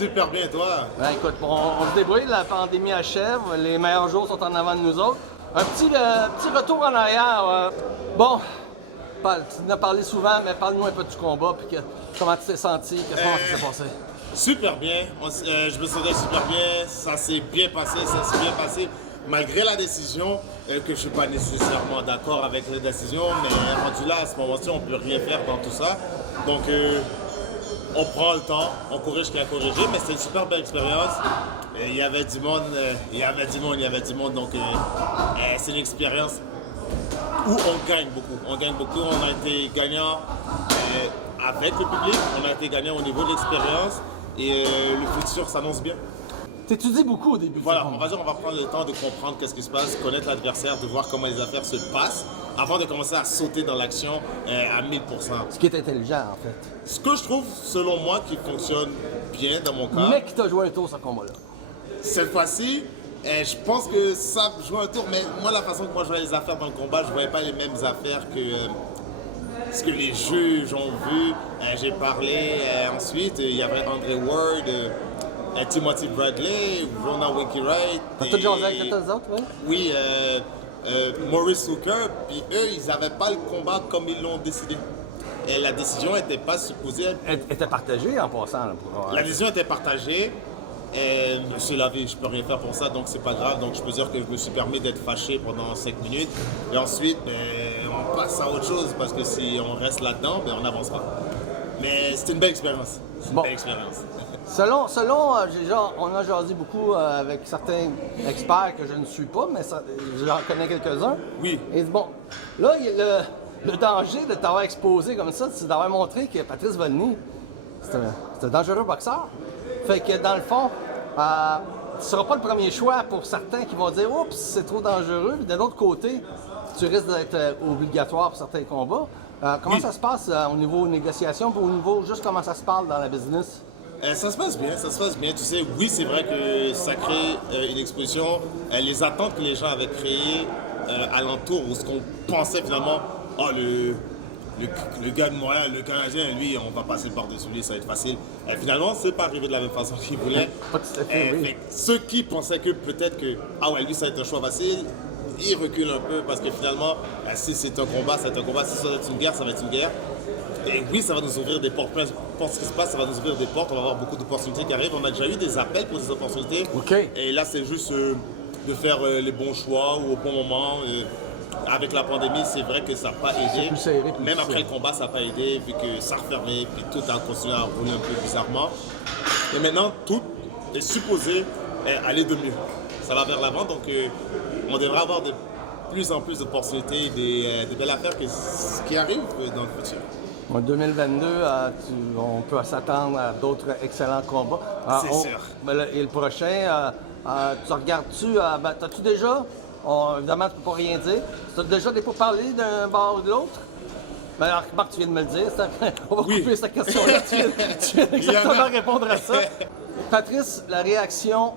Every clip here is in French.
Super bien, toi? Ben, écoute, on se débrouille, la pandémie achève, les meilleurs jours sont en avant de nous autres. Un petit retour en arrière. Bon, tu en as parlé souvent, mais parle-nous un peu du combat, puis comment tu t'es senti, comment ça s'est passé? Super bien. Je me sentais super bien. Ça s'est bien passé. Malgré la décision, que je ne suis pas nécessairement d'accord avec la décision, mais rendu là, à ce moment-ci, on ne peut rien faire dans tout ça. Donc, on prend le temps, on corrige ce qu'il y a à corriger, mais c'est une super belle expérience. Il y avait du monde, donc c'est une expérience où on gagne beaucoup. On a été gagnant avec le public, on a été gagnant au niveau de l'expérience et le futur s'annonce bien. T'étudies beaucoup au début. Voilà, on va prendre le temps de comprendre qu'est-ce qui se passe, connaître l'adversaire, de voir comment les affaires se passent avant de commencer à sauter dans l'action à 1000%. Ce qui est intelligent, en fait. Ce que je trouve, selon moi, qui fonctionne bien dans mon cas. Mais qui t'a joué un tour, ce combat-là. Cette fois-ci, je pense que ça joue un tour, mais moi, la façon que moi je voyais les affaires dans le combat, je ne voyais pas les mêmes affaires que ce que les juges ont vu. J'ai parlé ensuite, il y avait Andre Ward. Timothy Bradley, Rona Wainwright. T'as tout jasé avec les autres, oui? Oui, Maurice Hooker, puis eux, ils n'avaient pas le combat comme ils l'ont décidé. Et la décision n'était pas supposée. Elle était partagée en passant. La décision était partagée. Et M. Lavé, je peux rien faire pour ça, donc c'est pas grave. Donc je peux dire que je me suis permis d'être fâché pendant 5 minutes. Et ensuite, on passe à autre chose, parce que si on reste là-dedans, on n'avance pas. Mais c'était une belle expérience. Selon, on a jasé beaucoup avec certains experts que je ne suis pas, mais j'en connais quelques-uns. Oui. Et bon, là, le danger de t'avoir exposé comme ça, c'est d'avoir montré que Patrice Volny, c'est un dangereux boxeur. Fait que dans le fond, tu ne seras pas le premier choix pour certains qui vont dire « Oups, c'est trop dangereux ». De l'autre côté, tu risques d'être obligatoire pour certains combats. Comment ça se passe au niveau négociation, puis au niveau juste comment ça se parle dans la business? Ça se passe bien. Tu sais, oui, c'est vrai que ça crée une exposition. Les attentes que les gens avaient créées alentour, ou ce qu'on pensait finalement, le gars de Montréal, le Canadien, lui, on va passer par-dessus lui, ça va être facile. Finalement, c'est pas arrivé de la même façon qu'ils voulaient. Oui. Ceux qui pensaient que peut-être que, lui, ça va être un choix facile, ils reculent un peu parce que finalement, si c'est un combat, c'est un combat. Si ça va être une guerre, ça va être une guerre. Et oui, ça va nous ouvrir des portes. Pour ce qui se passe, ça va nous ouvrir des portes. On va avoir beaucoup d'opportunités qui arrivent. On a déjà eu des appels pour des opportunités. Okay. Et là, c'est juste de faire les bons choix ou au bon moment. Avec la pandémie, c'est vrai que ça n'a pas aidé. Même après le combat, ça n'a pas aidé, vu que ça a refermé, puis tout a continué à rouler un peu bizarrement. Et maintenant, tout est supposé aller de mieux. Ça va vers l'avant, donc on devrait avoir de plus en plus d'opportunités, des belles affaires qui arrivent dans le futur. En 2022, on peut s'attendre à d'autres excellents combats. C'est sûr. Et le prochain, tu regardes-tu, t'as-tu déjà, évidemment tu ne peux pas rien dire, tu as déjà des pourparlers d'un bord ou de l'autre? Alors, Marc, tu viens de me le dire, on va couper cette question-là, tu viens exactement répondre à ça. Patrice, la réaction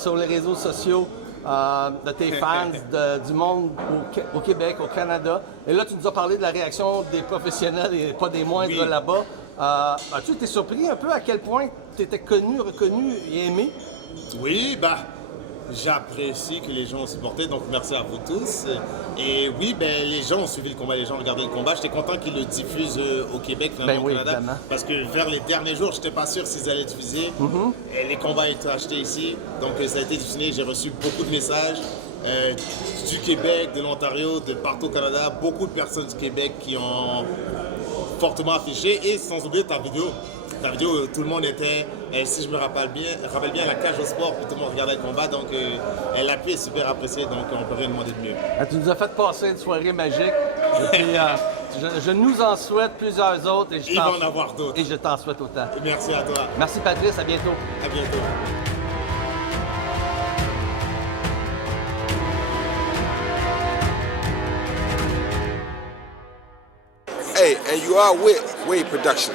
sur les réseaux sociaux de tes fans, du monde au Québec, au Canada. Et là, tu nous as parlé de la réaction des professionnels et pas des moindres là-bas. As-tu été surpris un peu à quel point tu étais connu, reconnu et aimé? Oui, j'apprécie que les gens ont supporté, donc merci à vous tous. Et oui, les gens ont suivi le combat, les gens ont regardé le combat. J'étais content qu'ils le diffusent au Québec, finalement, au Canada. Évidemment. Parce que vers les derniers jours, je n'étais pas sûr s'ils allaient diffuser. Et les combats étaient achetés ici, donc ça a été diffusé. J'ai reçu beaucoup de messages du Québec, de l'Ontario, de partout au Canada. Beaucoup de personnes du Québec qui ont fortement affiché. Et sans oublier ta vidéo. La vidéo, tout le monde était, si je me rappelle bien, à la cage au sport, puis tout le monde regardait le combat, donc l'appui est super apprécié, donc on peut rien demander de mieux. Tu nous as fait passer une soirée magique, et puis, je nous en souhaite plusieurs autres, et Il va en avoir d'autres. Et je t'en souhaite autant. Merci à toi. Merci Patrice, à bientôt. À bientôt. Hey, and you are with Wade Productions.